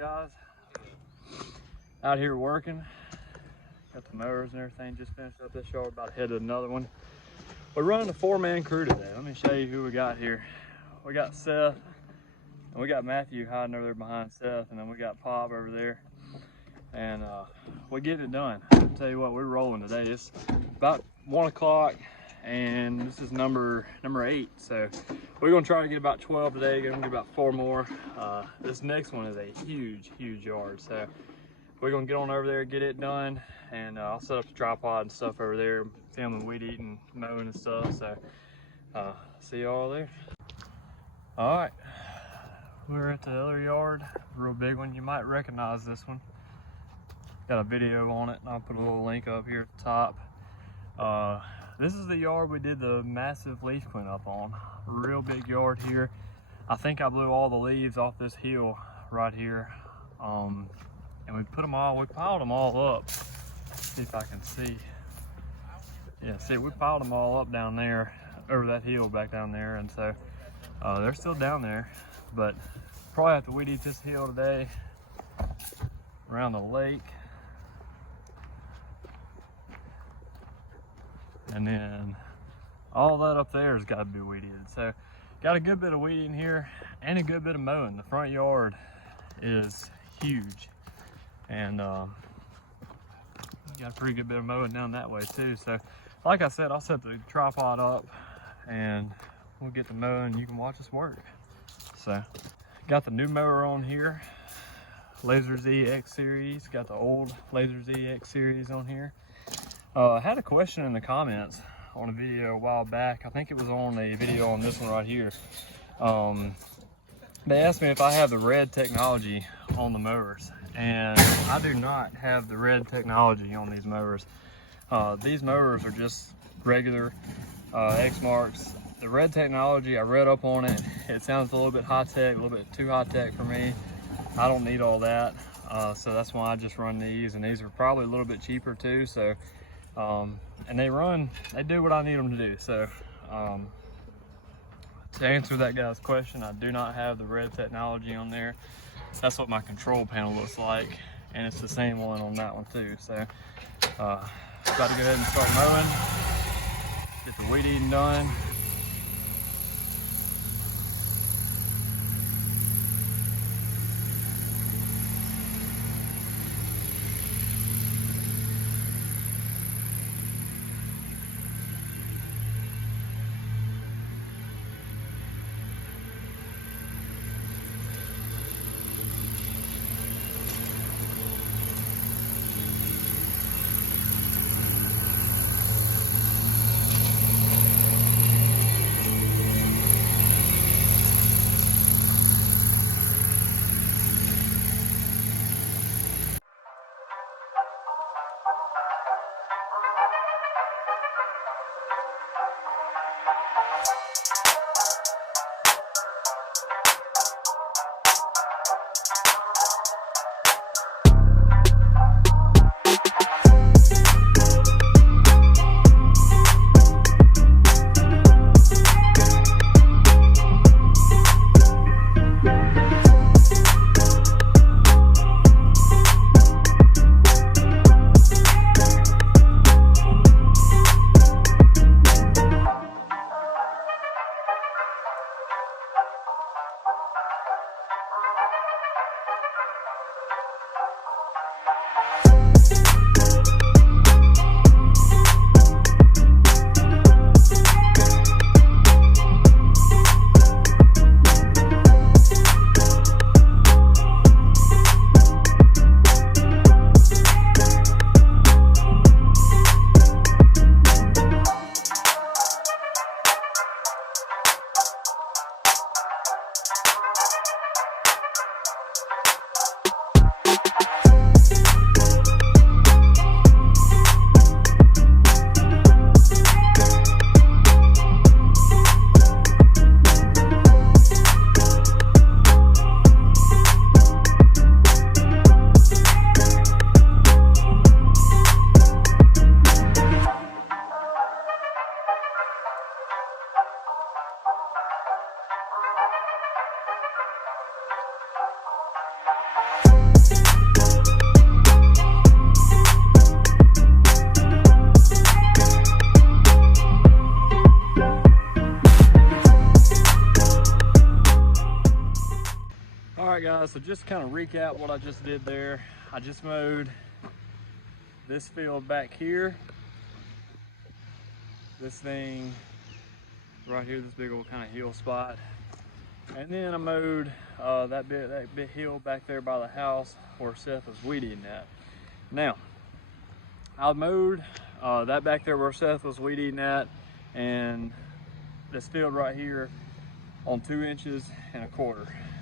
Alright guys, out here working. Got the mowers and everything, just finished up this yard, about to head to another one. We're running a 4-man crew today. Let me show you who we got here. We got Seth, and we got Matthew hiding over there behind Seth, and then we got Pop over there. And we're getting it done. I'll tell you what, we're rolling today. It's about 1 o'clock, and this is number 8. So we're gonna try to get about 12 today. Gonna get about 4 more. This next one is a huge yard. So we're gonna get on over there, get it done, and I'll set up the tripod and stuff over there, filming weed eating, mowing and stuff. So see y'all there. All right, we're at the other yard, real big one. You might recognize this one. Got a video on it, and I'll put a little link up here at the top. This is the yard we did the massive leaf cleanup on. Real big yard here. I think I blew all the leaves off this hill right here. And we piled them all up. See if I can see. Yeah, see, we piled them all up down there, over that hill back down there. And so they're still down there, but probably have to weed eat this hill today around the lake. And then all that up there has got to be weed eated. So got a good bit of weed eating here and a good bit of mowing. The front yard is huge, and got a pretty good bit of mowing down that way too. So like I said, I'll set the tripod up and we'll get the mowing and you can watch us work. So got the new mower on here, Laser Z X series. Got the old Laser Z X series on here. I had a question in the comments on a video a while back. I think it was on a video on this one right here. They asked me if I have the red technology on the mowers, and I do not have the red technology on these mowers. These mowers are just regular X marks. The red technology, I read up on it. It sounds a little bit high tech, a little bit too high tech for me. I don't need all that, so that's why I just run these, and these are probably a little bit cheaper too. So and they do what I need them to do. So to answer that guy's question, I do not have the red technology on there. That's what my control panel looks like, and it's the same one on that one too. So about to go ahead and start mowing, get the weed eating done. So just kind of recap what I just did there. I just mowed this field back here, this thing right here, this big old kind of hill spot, and then I mowed that big hill back there by the house where Seth was weed eating at. Now I mowed that back there where Seth was weed eating at, and this field right here on 2.25 inches.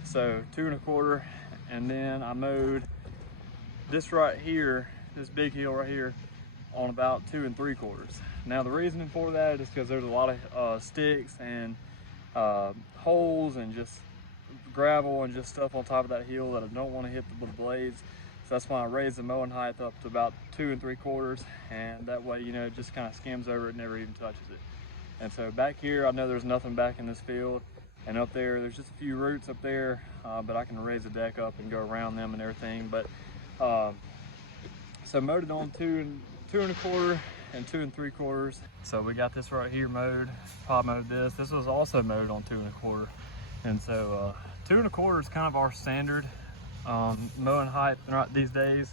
So 2 1/4, and then I mowed this right here, this big hill right here, on about 2 3/4. Now the reasoning for that is because there's a lot of sticks and holes and just gravel and just stuff on top of that hill that I don't want to hit with the blades. So that's why I raised the mowing height up to about 2 3/4, and that way, you know, it just kind of skims over it, never even touches it. And so back here, I know there's nothing back in this field, and up there, there's just a few roots up there, but I can raise the deck up and go around them and everything. But so mowed it on 2 1/4 and 2 3/4. So we got this right here mowed. Pod mowed this. This was also mowed on 2 1/4, and so 2 1/4 is kind of our standard mowing height right these days.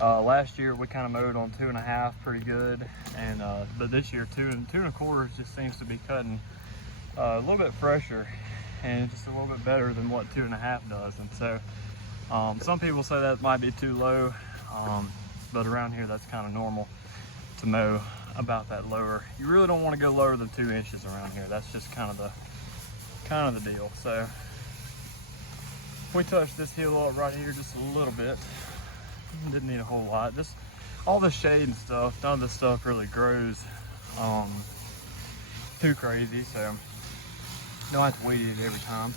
Last year we kind of mowed on 2 1/2 pretty good, and but this year 2 1/4 just seems to be cutting a little bit fresher and just a little bit better than what 2 1/2 does. And so some people say that might be too low, but around here that's kind of normal to mow about that lower. You really don't want to go lower than 2 inches around here. That's just kind of the deal. So we touched this hill up right here just a little bit. Didn't need a whole lot. All the shade and stuff, none of this stuff really grows too crazy, so don't have to weed eat it every time.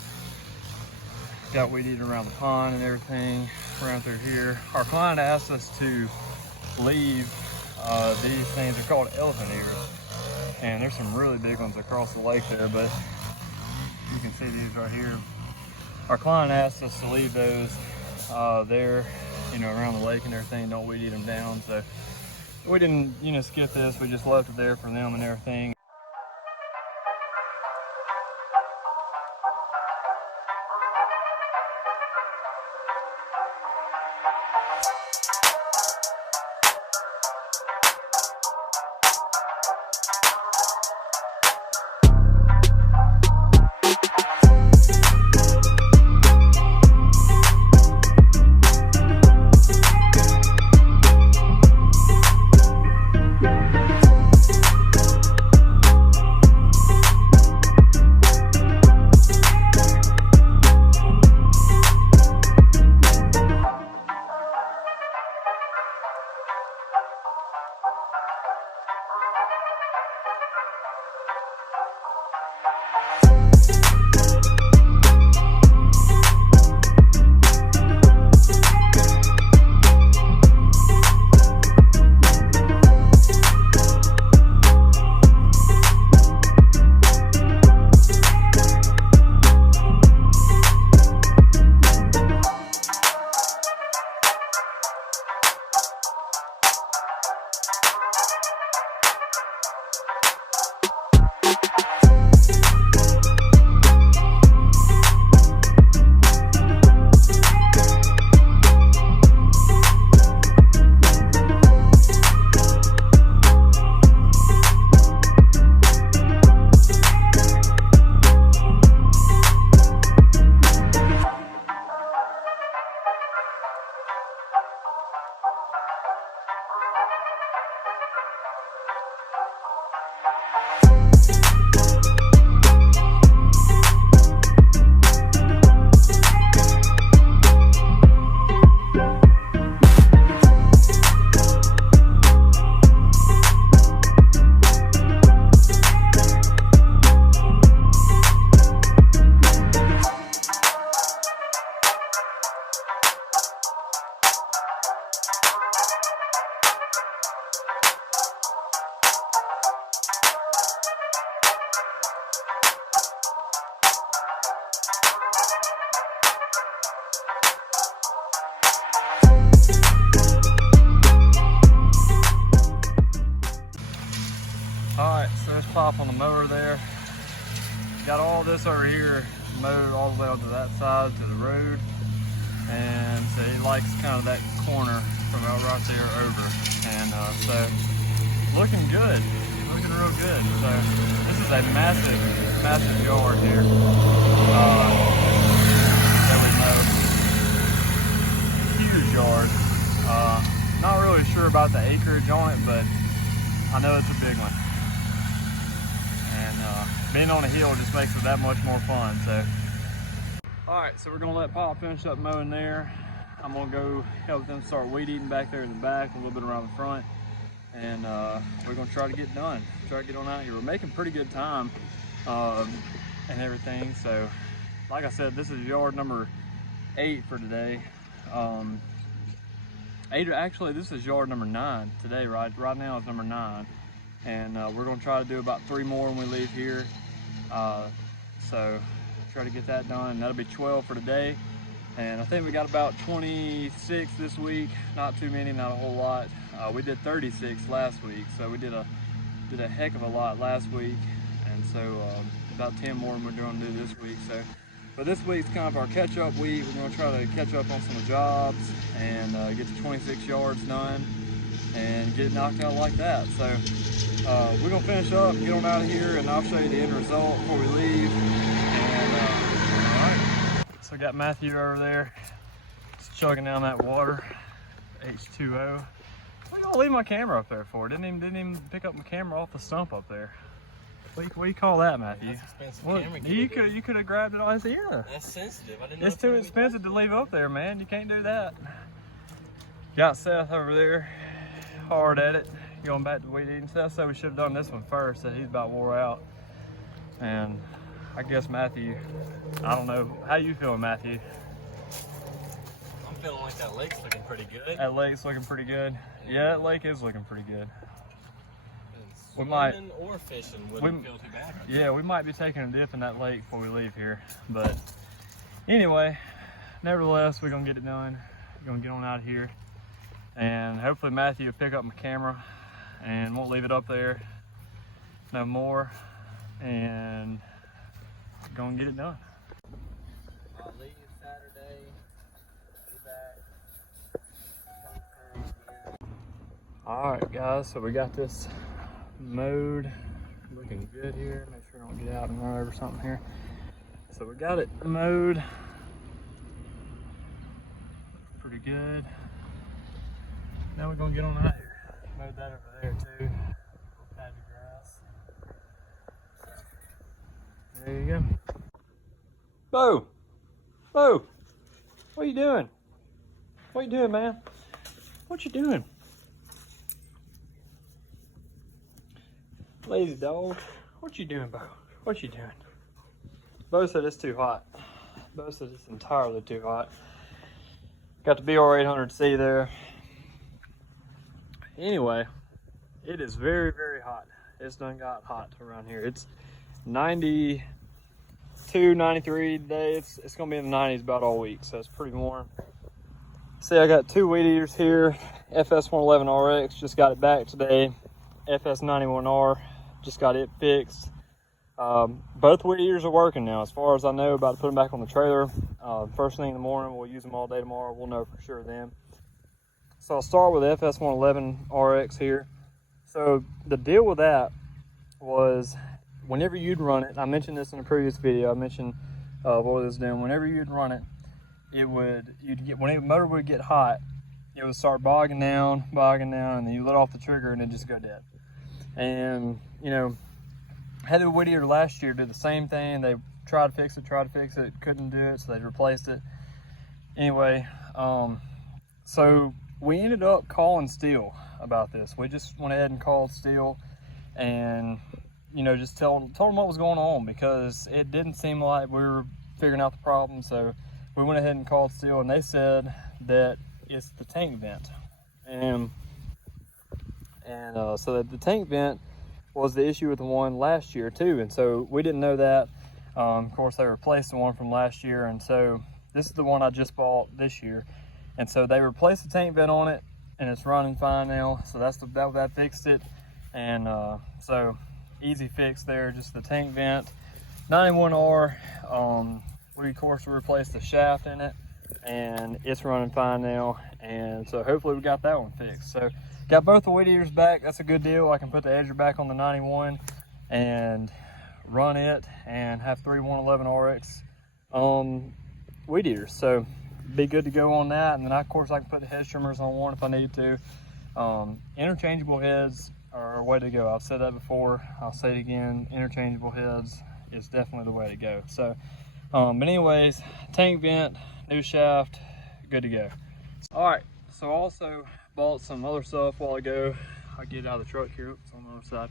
Got weed eating around the pond and everything around through here. Our client asked us to leave these things. They're called elephant ears, and there's some really big ones across the lake there, but you can see these right here. Our client asked us to leave those there, you know, around the lake and everything. Don't weed eat them down, so we didn't, you know, skip this. We just left it there for them and everything. Pop on the mower there. Got all this over here mowed all the way onto that side to the road. likes kind of that corner from out right there over. And so looking good, looking real good. So this is a massive yard here that we mowed. Huge yard. Not really sure about the acreage on it, but I know it's a big one. And being on a hill just makes it that much more fun. So, all right, so we're gonna let Pop finish up mowing there. I'm gonna go help them start weed eating back there in the back, a little bit around the front, and we're gonna try to get done. Try to get on out here. We're making pretty good time and everything. So, like I said, this is yard number 8 for today. Actually, this is yard number 9 today. Right now is number 9, and we're gonna try to do about 3 more when we leave here. So try to get that done. That'll be 12 for today, and I think we got about 26 this week. Not too many, not a whole lot. We did 36 last week, so we did a heck of a lot last week, and so about 10 more than we're going to do this week. So, but this week's kind of our catch-up week. We're going to try to catch up on some of the jobs and get the 26 yards done and get it knocked out like that. So we're going to finish up, get on out of here, and I'll show you the end result before we leave. And all right. So I got Matthew over there just chugging down that water, H2O. What do y'all leave my camera up there for? Didn't even pick up my camera off the stump up there. What do you call that, Matthew? That's expensive camera. You could have grabbed it on his ear. That's sensitive. I didn't know it's too expensive to leave up there, man. You can't do that. Got Seth over there, hard at it, going back to weed eating. Seth said we should have done this one first, that he's about wore out. And I guess Matthew, I don't know. How you feeling, Matthew? I'm feeling like that lake's looking pretty good. That lake's looking pretty good. Yeah, that lake is looking pretty good. We might, or fishing wouldn't feel too bad. Yeah, we might be taking a dip in that lake before we leave here. But anyway, nevertheless, we're gonna get it done. We're gonna get on out of here, and hopefully Matthew will pick up my camera and won't leave it up there no more, and gonna get it done. I'll leave Saturday, be back. All right, guys, so we got this mowed, looking good here. Make sure I don't get out and run over something here. So we got it mowed, looks pretty good. Now we're gonna get on out here. Mowed that over there too, patch of grass. There you go. Bo, what are you doing? What are you doing, man? What you doing? Lazy dog. What you doing, Bo? What you doing? Bo said it's too hot. Bo said it's entirely too hot. Got the BR800C there. Anyway, it is very, very hot. It's done got hot around here. It's 92, 93 today. It's gonna be in the 90s about all week, so it's pretty warm. See, I got 2 weed eaters here. FS111RX, just got it back today. FS91R, just got it fixed. Both weed eaters are working now, as far as I know, about to put them back on the trailer. First thing in the morning, we'll use them all day tomorrow. We'll know for sure then. So I'll start with the FS111RX here. So the deal with that was, whenever you'd run it, I mentioned this in a previous video, I mentioned what it was doing. Whenever you'd run it, when the motor would get hot, it would start bogging down, and then you let off the trigger and it just go dead. And you know, had the weed eater last year did the same thing. They tried to fix it, couldn't do it, so they replaced it. Anyway, so we ended up calling STIHL about this. We just went ahead and called STIHL, and you know, just told them what was going on, because it didn't seem like we were figuring out the problem. So we went ahead and called STIHL, and they said that it's the tank vent, and so that the tank vent was the issue with the one last year too. And so we didn't know that. Of course, they replaced the one from last year, and so this is the one I just bought this year. And so they replaced the tank vent on it, and it's running fine now. So that fixed it, and so easy fix there. Just the tank vent. 91R. We of course replaced the shaft in it. and it's running fine now. And so hopefully we got that one fixed. So got both the weed eaters back. That's a good deal. I can put the edger back on the 91 and run it and have 3 111 RX weed eaters. So be good to go on that. And then of course I can put the head trimmers on one if I need to. Interchangeable heads are a way to go. I've said that before, I'll say it again. Interchangeable heads is definitely the way to go. So but anyways, tank vent, new shaft, good to go. All right, so I also bought some other stuff while ago. I'll get it out of the truck here. It's on the other side.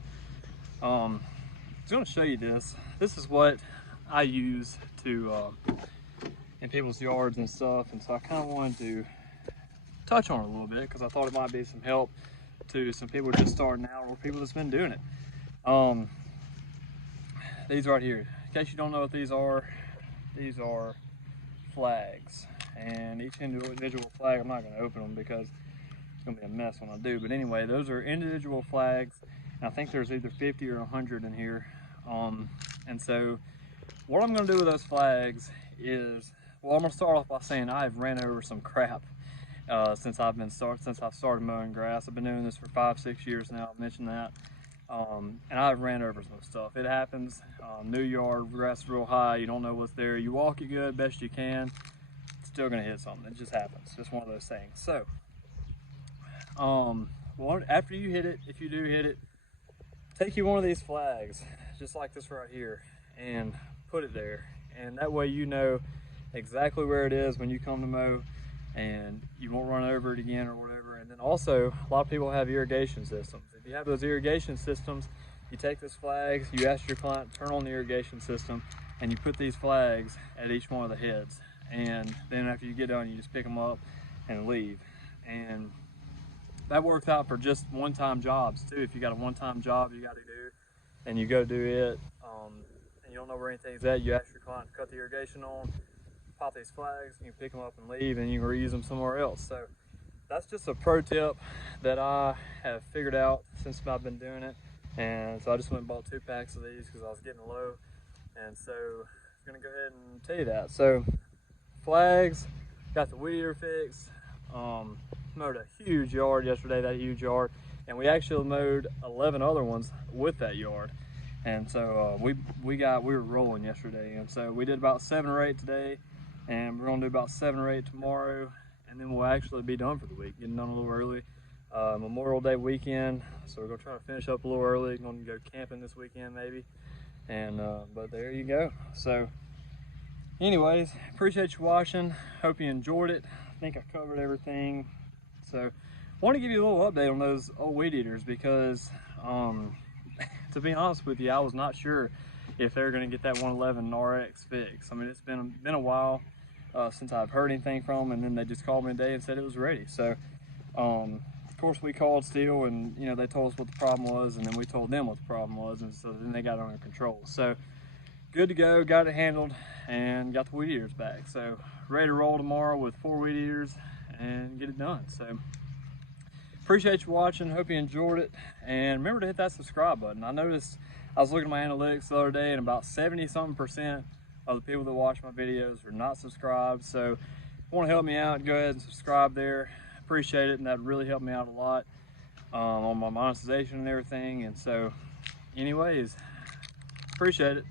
I was going to show you this. This is what I use to in people's yards and stuff, and so I kind of wanted to touch on it a little bit because I thought it might be some help to some people just starting out or people that's been doing it. These right here, in case you don't know what these are flags, and each individual flag, I'm not going to open them because it's going to be a mess when I do, but anyway, those are individual flags, and I think there's either 50 or 100 in here. And so what I'm going to do with those flags is, well, I'm going to start off by saying I've ran over some crap since I've started mowing grass. I've been doing this for 5-6 years now. I've mentioned that. And I've ran over some stuff. It happens. New yard, grass is real high, you don't know what's there. You walk it good, best you can, it's still gonna hit something. It just happens. It's just one of those things. So, well, after you hit it, if you do hit it, take you one of these flags, just like this right here, and put it there. And that way you know exactly where it is when you come to mow, and you won't run over it again or whatever. And then also, a lot of people have irrigation systems. If you have those irrigation systems, you take this flag, you ask your client to turn on the irrigation system, and you put these flags at each one of the heads. And then after you get done, you just pick them up and leave. And that works out for just one-time jobs too. If you got a one-time job you got to do, and you go do it, and you don't know where anything's at, you ask your client to cut the irrigation on, pop these flags, you can pick them up and leave, and you can reuse them somewhere else. So that's just a pro tip that I have figured out since I've been doing it. And so I just went and bought 2 packs of these because I was getting low. And so I'm gonna go ahead and tell you that. So flags, got the weed eater fixed, mowed a huge yard yesterday, that huge yard. And we actually mowed 11 other ones with that yard. And so we were rolling yesterday. And so we did about 7 or 8 today, and we're gonna do about 7 or 8 tomorrow. And then we'll actually be done for the week, getting done a little early. Memorial Day weekend, so we're gonna try to finish up a little early. Gonna go camping this weekend maybe, and but there you go. So anyways, appreciate you watching, hope you enjoyed it. I think I covered everything. So I want to give you a little update on those old weed eaters because to be honest with you, I was not sure if they were going to get that 111 RX fixed. I mean, it's been a while since I've heard anything from them, and then they just called me today and said it was ready. So of course we called STIHL, and you know, they told us what the problem was, and then we told them what the problem was, and so then they got it under control. So good to go, got it handled, and got the weed eaters back. So ready to roll tomorrow with 4 weed eaters and get it done. So appreciate you watching, hope you enjoyed it, and remember to hit that subscribe button. I noticed, I was looking at my analytics the other day, and about 70-something% of the people that watch my videos are not subscribed. So if you want to help me out, go ahead and subscribe there. Appreciate it, and that really helped me out a lot on my monetization and everything. And so anyways, appreciate it.